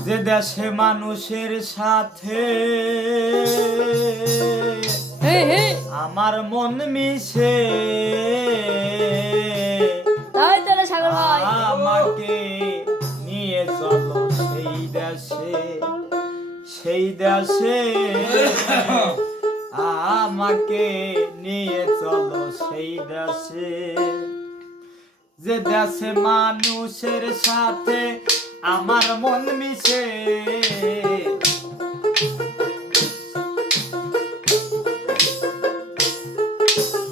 যে দেশে মানুষের সাথে আমার মন মিশে আমাকে নিয়ে চলো সেই দেশে আমাকে নিয়ে চলো সেই দেশে যে দেশে মানুষের সাথে আমার মন মিশে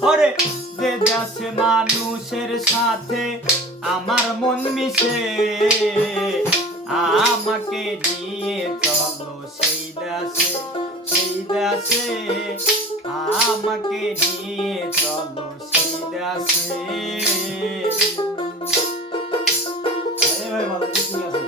ওরে যে দেশে মানুষের সাথে আমার মন মিশে আমাকে নিয়ে চলো সেই দেশে আমাকে নিয়ে চলো সেই দেশে ভাই ভালো ঠিক আছে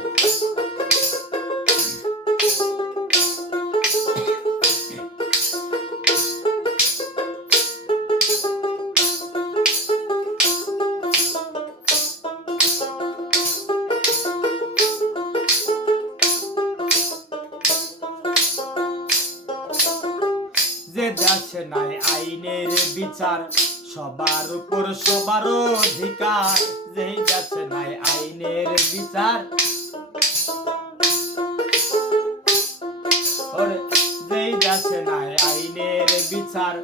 যে দেশে নাই আইনের বিচার সবার উপর সবার অধিকার যেই দেশে নাই আইনের বিচার যেই দেশে নাই আইনের বিচার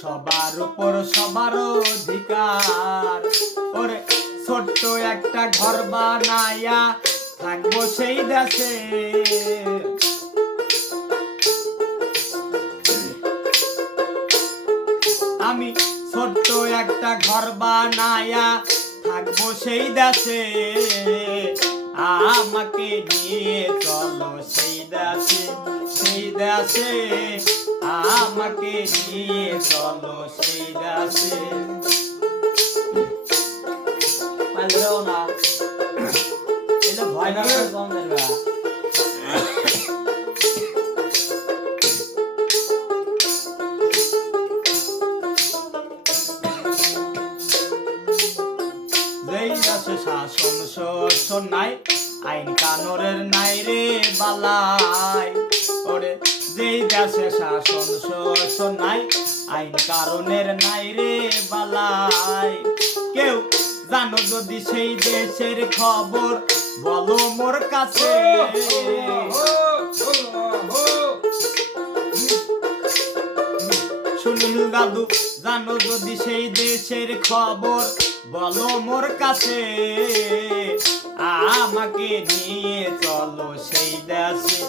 সবার উপর সবার অধিকার ওরে ছোট্ট একটা ঘর বানায়া থাকবো সেই দেশে আমি ছোট্ট একটা ঘর বানায়া থাকবো সেই দেশে আমাকে নিয়ে চলো সেই দেশে আমাকে নিয়ে চলো সেই দেশে না এটা ভয় না কম দেবা শাসন শোষণ নাই আইন কানুনের নাই রে বালাই ওরে যেই দেশে শাসন শোষণ নাই আইন কানুনের নাই রে বালাই কেউ জানো যদি সেই দেশের খবর বলো মোর কাছে সুনীল দাদু জানো যদি সেই দেশের খবর বলো মোর কাছে আমাকে নিয়ে চলো সেই দেশে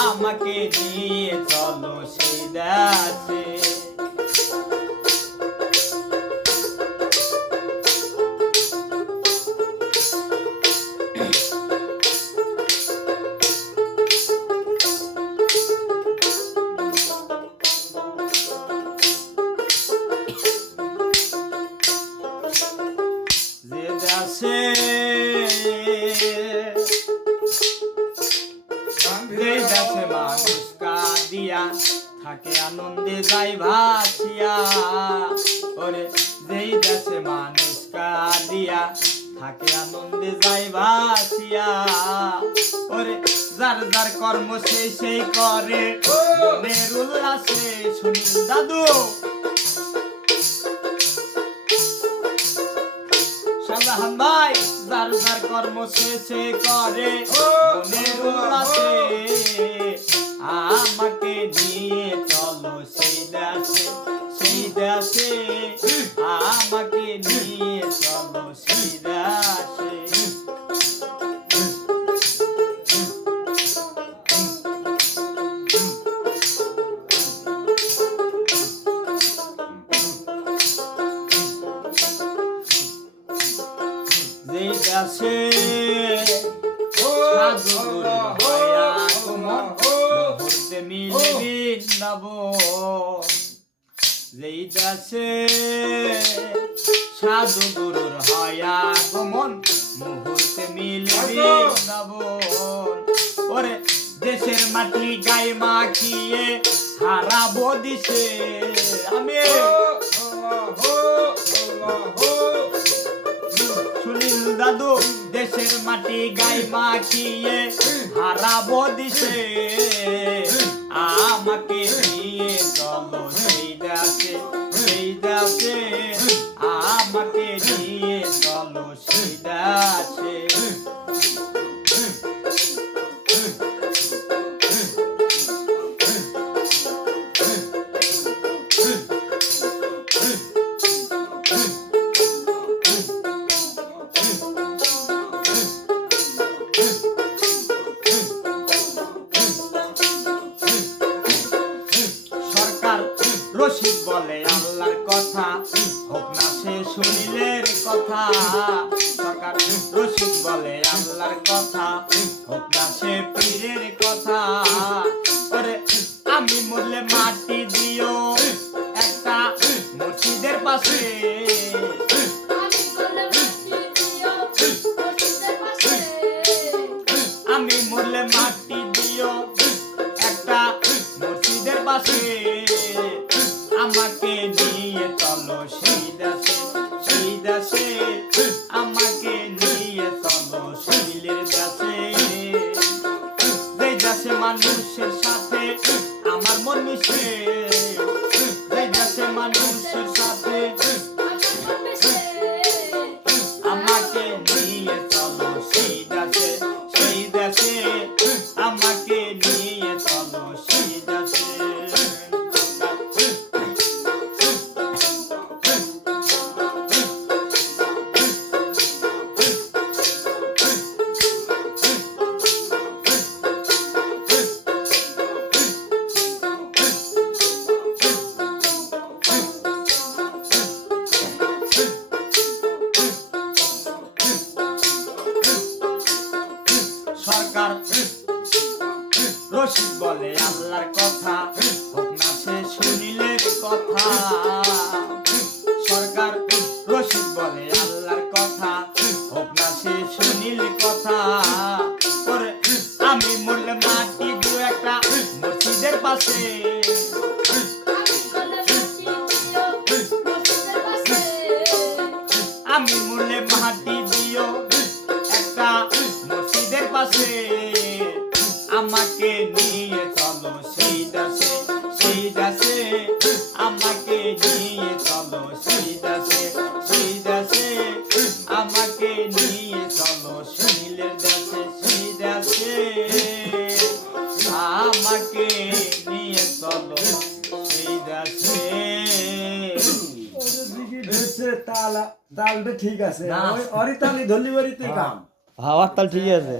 আমাকে নিয়ে চলো সেই দেশে মানুষ কাঁদিয়া থাকে আনন্দে যাই ভাসিয়া ওরে যেই দেশে মানুষ কাঁদিয়া থাকে আনন্দে যাই ভাসিয়া ওরে যার যার কর্ম সেই করে মনের উল্লাসে সুনীল দাদু শাহজাহান ভাই যার যার কর্ম শেষে করে মনের উল্লাসে আমাকে নিয়ে চলো সেই দেশে আমাকে নিয়ে চলো সেই দেশে যেই দেশে মুহূর্তে মিলে বৃন্দাবন যেই দেশে সাধু গুরুর হয় আগমন মুহূর্তে মিলে বৃন্দাবন ওরে দেশের মাটি গায়ে মাখিয়ে হারাবো দিশে আমি সুনীল দাদু দেশের মাটি গাই মাখিয়ে হারাবো দিশে আমাকে নিয়ে চলো সেই দেশে আমাকে নিয়ে চলো সেই দেশে রশিদ বলে আল্লাহর কথা হোক না সে শরীরের কথা সরকার রশিদ বলে আল্লাহর কথা হোক না সে পীরের কথা ওরে আমি মরলে মাটি দিও একটা মসজিদের পাশে আমি মরলে মাটি দিও একটা মসজিদের পাশে আমাকে নিয়ে চলো সেই দেশে আমাকে নিয়ে চলো শৈলের দেশে যেই দেশে মানুষের সাথে আমার মন মিশে যেই দেশে মানুষের সাথে আমাকে নিয়ে চলো সেই দেশে আমাকে নিয়ে চলো সেই দেশে সরকার রশিদ বলে আল্লাহর কথা হোক না সে শুনিলে কথা সরকার রশিদ বলে আল্লাহর কথা হোক না সে শুনিলে কথা ওরে আমি মরলে মাটি দু একটা মসজিদের পাশে আমি মরলে মাটি দিও একটা মসজিদের পাশে আমাকে নিয়ে চলো সেই দেশে আমাকে নিয়ে চলো সেই দেশে আমাকে নিয়ে চলো শৈলের দেশে আমাকে নিয়ে চলো সেই দেশে তালটা ঠিক আছে ওই অরিতালি ধরলি বাড়িতে কাম হাওয়ার তাল ঠিক আছে।